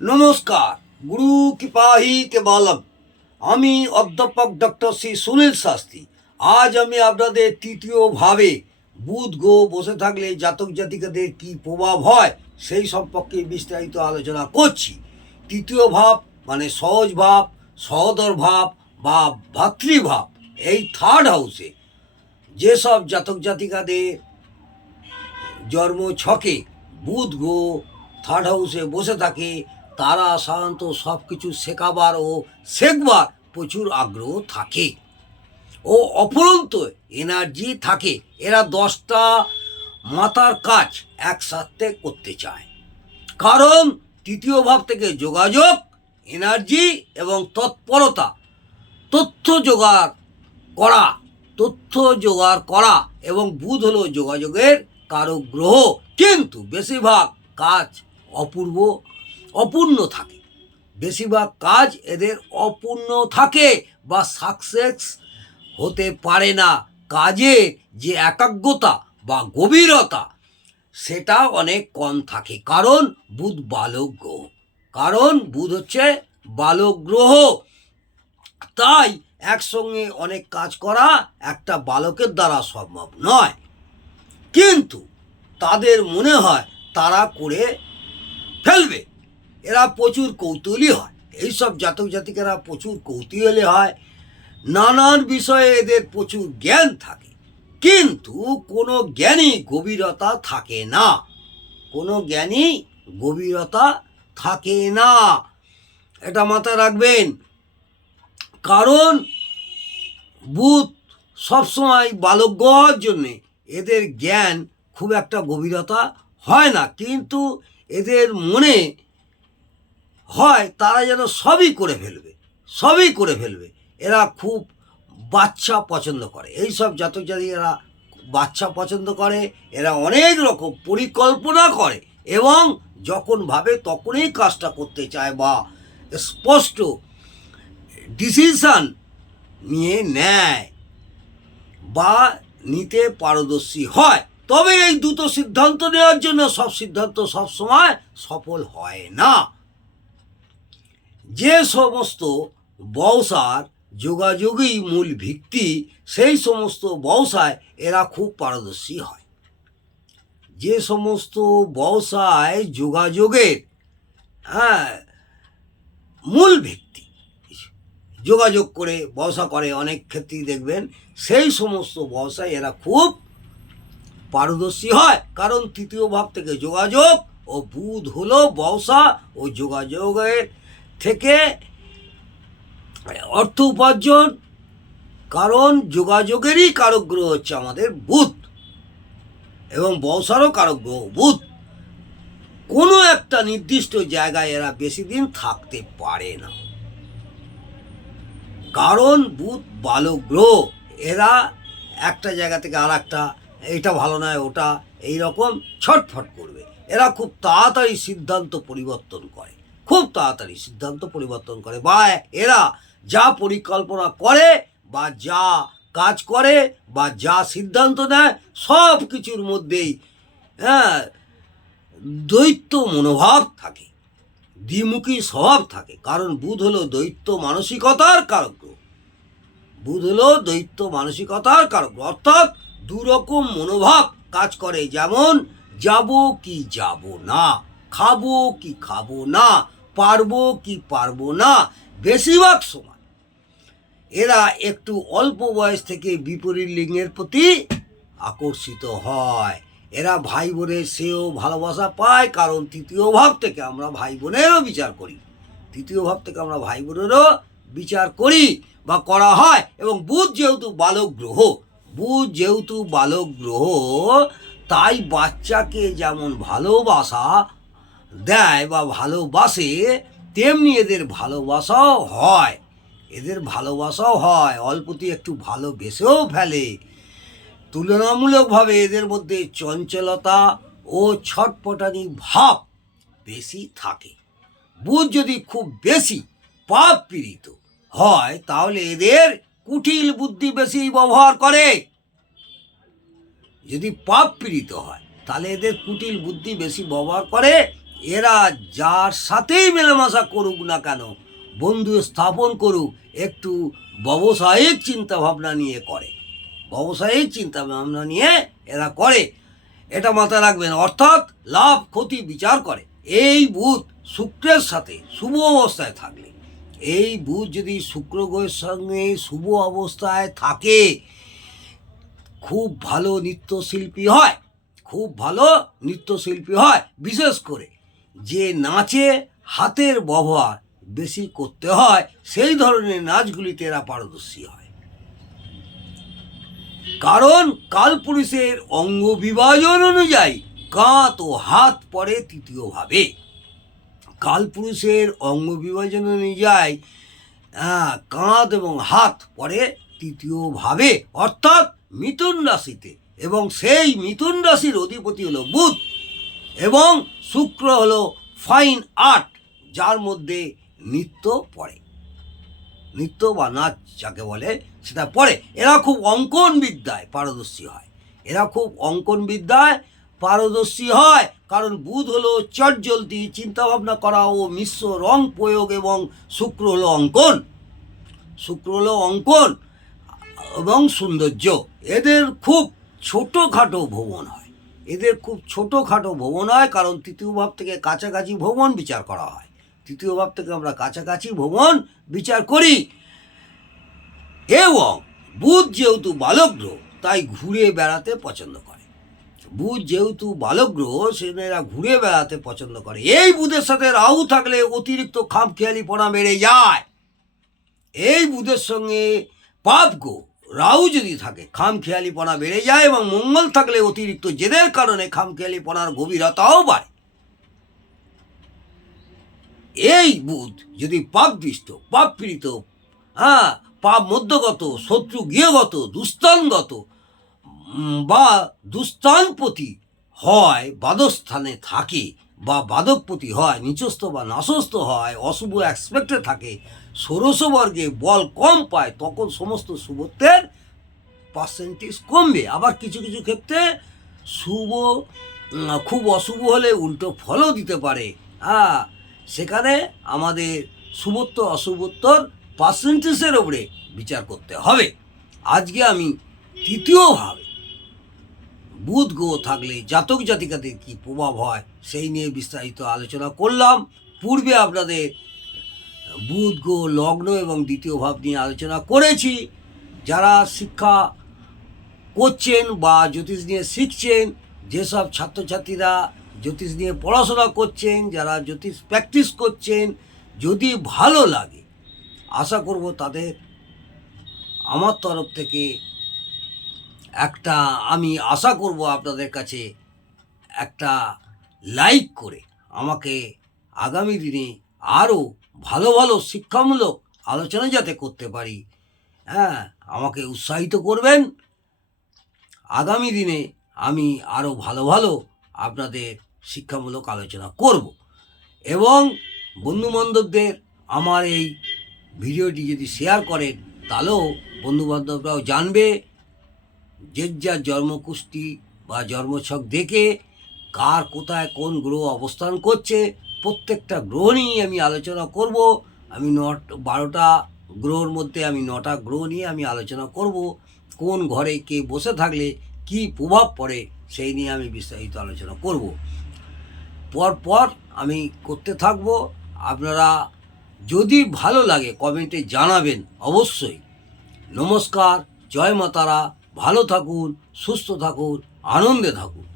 নমস্কার। গুরু কৃপাহি কেবলম। আমি অধ্যাপক ডক্টর শ্রী সুনীল শাস্ত্রী। আজ আমি আপনাদের তৃতীয়ভাবে বুধ গ্রহ বসে থাকলে জাতক জাতিকাদের কি প্রভাব হয় সেই সম্পর্কে বিস্তারিত আলোচনা করছি। তৃতীয় ভাব মানে সহজ ভাব, সহোদর ভাব বা ভাতৃভাব, এই থার্ড হাউসে যেসব জাতক জাতিকাদের জন্ম ছকে বুধ গ্রহ থার্ড হাউসে বসে থাকে তারা সাধারণত সব কিছু শেখাবার ও শেখবার প্রচুর আগ্রহ থাকে ও অপরন্ত এনার্জি থাকে। এরা 10টা মাথার কাজ একসাথে করতে চায়, কারণ তৃতীয় ভাব থেকে যোগাযোগ, এনার্জি এবং তৎপরতা, তথ্য জোগাড় করা তথ্য জোগাড় করা এবং বুধ হলো যোগাযোগের কারক গ্রহ। কিন্তু বেশিরভাগ কাজ অপূর্ণ থাকে। বেশিরভাগ কাজ এদের অপূর্ণ থাকে বা সাকসেস হতে পারে না। কাজের যে একাগ্রতা বা গভীরতা সেটা অনেক কম থাকে, কারণ বুধ বালক গ্রহ। বুধ হচ্ছে বালক গ্রহ। তাই একসঙ্গে অনেক কাজ করা একটা বালকের দ্বারা সম্ভব নয়, কিন্তু তাদের মনে হয় তারা করে ফেলবে। এরা প্রচুর কৌতূহলী হয়। এইসব জাতক জাতিকারা প্রচুর কৌতূহলী হয়। নানান বিষয়ে এদের প্রচুর জ্ঞান থাকে, কিন্তু কোনো জ্ঞানী গভীরতা থাকে না। এটা মাথায় রাখবেন, কারণ বুধ সবসময় বালক গ্রহের জন্যে এদের জ্ঞান খুব একটা গভীরতা হয় না, কিন্তু এদের মনে হয় তারা যেন সবই করে ফেলবে। এরা খুব বাচ্চা পছন্দ করে। এই সব জাতক জাতিকারা বাচ্চা পছন্দ করে। এরা অনেক রকম পরিকল্পনা করে এবং যখন ভাবে তখনই কাজটা করতে চায় বা স্পষ্ট ডিসিশন নিয়ে নেয় বা নিতে পারদর্শী হয়। তবে এই দুটো সিদ্ধান্ত নেওয়ার জন্য সব সিদ্ধান্ত সবসময় সফল হয় না। যে সমস্ত ব্যবসার যোগাযোগই মূল ভিত্তি, সেই সমস্ত ব্যবসায় এরা খুব পারদর্শী হয়। যে সমস্ত ব্যবসায় যোগাযোগের মূল ভিত্তি, যোগাযোগ করে ব্যবসা করে অনেক ক্ষেত্রেই দেখবেন, সেই সমস্ত ব্যবসায় এরা খুব পারদর্শী হয়, কারণ তৃতীয় ভাব থেকে যোগাযোগ ও বুধ হলো ব্যবসা ও যোগাযোগের থেকে অর্থ উপার্জন। কারণ যোগাযোগেরই কারক গ্রহ হচ্ছে আমাদের বুধ এবং ব্যবসারও কারক গ্রহ বুধ। কোনো একটা নির্দিষ্ট জায়গায় এরা বেশি দিন থাকতে পারে না, কারণ বুধ বালক গ্রহ। এরা একটা জায়গা থেকে আর একটা, এটা ভালো নয় ওটা, এইরকম ছটফট করবে। এরা খুব তাড়াতাড়ি সিদ্ধান্ত পরিবর্তন করে বা এরা যা পরিকল্পনা করে বা যা কাজ করে বা যা সিদ্ধান্ত নেয় সব কিছুর মধ্যেই দ্বৈত মনোভাব থাকে, দ্বিমুখী স্বভাব থাকে। কারণ বুধ হলো দ্বৈত মানসিকতার কারক, অর্থাৎ দুরকম মনোভাব কাজ করে। যেমন যাবো কি যাব না, খাবো কি খাবো না, পারবো কি পারবো না। বেশিরভাগ সময় এরা একটু অল্প বয়স থেকে বিপরীত লিঙ্গের প্রতি আকর্ষিত হয়। এরা ভাই বোনের সেও ভালোবাসা পায়, কারণ তৃতীয় ভাব থেকে আমরা ভাই বোনেরও বিচার করি বা করা হয়। এবং বুধ যেহেতু বালক গ্রহ, তাই বাচ্চাকে যেমন ভালোবাসা দেয় বা ভালোবাসে, তেমনি এদের ভালোবাসাও হয়। অল্পতে একটু ভালোবেসেও ফেলে। তুলনামূলকভাবে এদের মধ্যে চঞ্চলতা ও ছটপটানি ভাব বেশি থাকে। বুধ যদি খুব বেশি পাপ পীড়িত হয় তাহলে এদের কুটিল বুদ্ধি বেশি ব্যবহার করে। এরা যার সাথেই মেলামেশা করুক না কেন, বন্ধু স্থাপন করুক, একটু ব্যবসায়িক চিন্তাভাবনা নিয়ে করে, ব্যবসায়িক চিন্তাভাবনা নিয়ে এরা করে, এটা মাথায় রাখবেন। অর্থাৎ লাভ ক্ষতি বিচার করে। এই বুধ শুক্রের সাথে শুভ অবস্থায় থাকলে, এই বুধ যদি শুক্র গ্রহের সঙ্গে শুভ অবস্থায় থাকে, খুব ভালো নৃত্যশিল্পী হয়, খুব ভালো নৃত্যশিল্পী হয়। বিশেষ করে যে নাচে হাতের ব্যবহার বেশি করতে হয়, সেই ধরনের নাচগুলিতে এরা পারদর্শী হয়। কারণ কালপুরুষের অঙ্গ বিভাজন অনুযায়ী কাঁধ ও হাত পড়ে তৃতীয় ভাবে। কালপুরুষের অঙ্গ বিভাজন অনুযায়ী কাঁধ এবং হাত পড়ে তৃতীয় ভাবে, অর্থাৎ মিথুন রাশিতে, এবং সেই মিথুন রাশির অধিপতি হলো বুধ, এবং শুক্র হলো ফাইন আর্ট, যার মধ্যে নৃত্য পড়ে, নৃত্য বা নাচ যাকে বলে সেটা পড়ে। এরা খুব অঙ্কন বিদ্যায় পারদর্শী হয়, এরা খুব অঙ্কন বিদ্যায় পারদর্শী হয়। কারণ বুধ হলো চটজলদি চিন্তাভাবনা করা ও মিশ্র রং প্রয়োগ, এবং শুক্র হলো অঙ্কন, শুক্র হলো অঙ্কন এবং সৌন্দর্য। এদের খুব ছোটোখাটো ভ্রমণ হয়, এদের খুব ছোটোখাটো ভ্রমণ হয়, কারণ তৃতীয় ভাব থেকে কাছাকাছি ভ্রমণ বিচার করা হয়, তৃতীয় ভাব থেকে আমরা কাছাকাছি ভ্রমণ বিচার করি। এবং বুধ যেহেতু বালক গ্রহ, তাই ঘুরে বেড়াতে পছন্দ করে। বুধ যেহেতু বালক গ্রহ, সেটা ঘুরে বেড়াতে পছন্দ করে। এই বুধের সাথে রাহু থাকলে অতিরিক্ত খামখেয়ালিপনা বেড়ে যায়। এই বুধের সঙ্গে পাপ গ্রহ রাহু যদি থাকে, খামখেয়ালিপনা বেড়ে যায়, এবং মঙ্গল থাকলে অতিরিক্ত জেদের কারণে খামখেয়ালিপনার গভীরতাও বাড়ে। এই বুধ যদি পাপদৃষ্ট, পাপ পীড়িত, পাপ মধ্যগত, শত্রু গৃহগত, দুস্থানগত বা দুস্থানপতি হয়, বাদস্থানে থাকে বা বাদকপতি হয়, নিচস্থ বা নাশস্থ হয়, অশুভ অ্যাসপেক্টে থাকে, ষোড়শবর্গে বল কম পায়, তখন সমস্ত শুভত্বের পার্সেন্টেজ কমবে। আবার কিছু কিছু ক্ষেত্রে শুভ খুব অশুভ হলে উল্টো ফলও দিতে পারে। সেখানে আমাদের শুভত্ব অশুভত্বর পার্সেন্টেজের ওপরে বিচার করতে হবে। আজকে আমি তৃতীয়ভাবে বুধ গ্রহ থাকলে জাতক জাতিকাদের কী প্রভাব হয় সেই নিয়ে বিস্তারিত আলোচনা করলাম। পূর্বে আপনাদের বুধ গ্রহ লগ্ন এবং দ্বিতীয় ভাব নিয়ে আলোচনা করেছি। যারা শিক্ষা করছেন বা জ্যোতিষ নিয়ে শিখছেন, যেসব ছাত্রছাত্রীরা জ্যোতিষ নিয়ে পড়াশোনা করছেন, যারা জ্যোতিষ প্র্যাকটিস করছেন, যদি ভালো লাগে, আশা করব তাদের আমার তরফ থেকে আমি আশা করব আপনাদের কাছে একটা লাইক করে আমাকে আগামী দিনে আরও ভালো ভালো শিক্ষামূলক আলোচনা যাতে করতে পারি, আমাকে উৎসাহিত করবেন। আগামী দিনে আমি আরও ভালো ভালো আপনাদের শিক্ষামূলক আলোচনা করব, এবং বন্ধুবান্ধবদের আমার এই ভিডিওটি যদি শেয়ার করেন, তাহলেও বন্ধুবান্ধবরাও জানবে। যে যার জন্মকুষ্টি বা জন্মছক দেখে কার কোথায় কোন গ্রহ অবস্থান করছে, প্রত্যেকটা গ্রহ নিয়ে আমি আলোচনা করব। আমি 12টা গ্রহর মধ্যে আমি 9টা গ্রহ নিয়ে আমি আলোচনা করব। কোন ঘরে কে বসে থাকলে কি প্রভাব পড়ে সেই নিয়ে আমি বিস্তারিত আলোচনা করব। পর আমি করতে থাকব। আপনারা যদি ভালো লাগে কমেন্টে জানাবেন অবশ্যই। নমস্কার, জয় মা তারা, ভালো থাকুন, সুস্থ থাকুন, আনন্দে থাকুন।